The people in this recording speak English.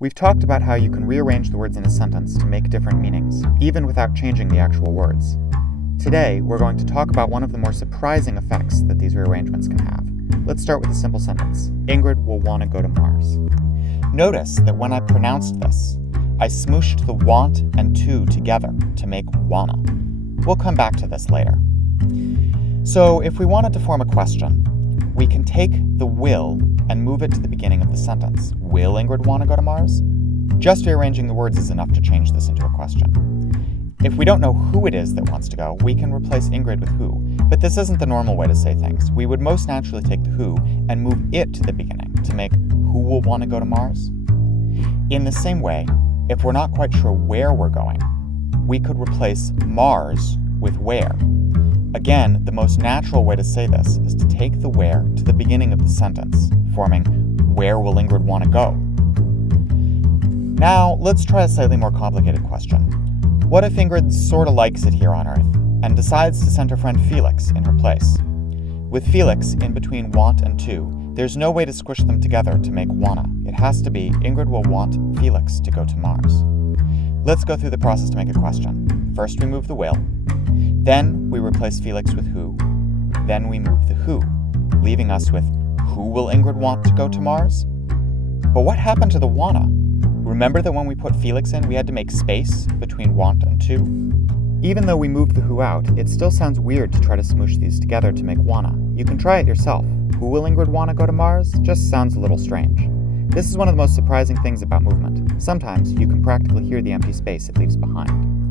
We've talked about how you can rearrange the words in a sentence to make different meanings, even without changing the actual words. Today, we're going to talk about one of the more surprising effects that these rearrangements can have. Let's start with a simple sentence. Ingrid will want to go to Mars. Notice that when I pronounced this, I smooshed the want and to together to make wanna. We'll come back to this later. So if we wanted to form a question, we can take the will and move it to the beginning of the sentence. Will Ingrid want to go to Mars? Just rearranging the words is enough to change this into a question. If we don't know who it is that wants to go, we can replace Ingrid with who. But this isn't the normal way to say things. We would most naturally take the who and move it to the beginning to make who will want to go to Mars. In the same way, if we're not quite sure where we're going, we could replace Mars with where. Again, the most natural way to say this is to take the where to the beginning of the sentence, forming where will Ingrid want to go? Now, let's try a slightly more complicated question. What if Ingrid sorta likes it here on Earth and decides to send her friend Felix in her place? With Felix in between want and to, there's no way to squish them together to make wanna. It has to be Ingrid will want Felix to go to Mars. Let's go through the process to make a question. First we move the will. Then we replace Felix with who. Then we move the who, leaving us with who will Ingrid want to go to Mars? But what happened to the wanna? Remember that when we put Felix in, we had to make space between want and to? Even though we moved the who out, it still sounds weird to try to smoosh these together to make wanna. You can try it yourself. Who will Ingrid want to go to Mars? Just sounds a little strange. This is one of the most surprising things about movement. Sometimes you can practically hear the empty space it leaves behind.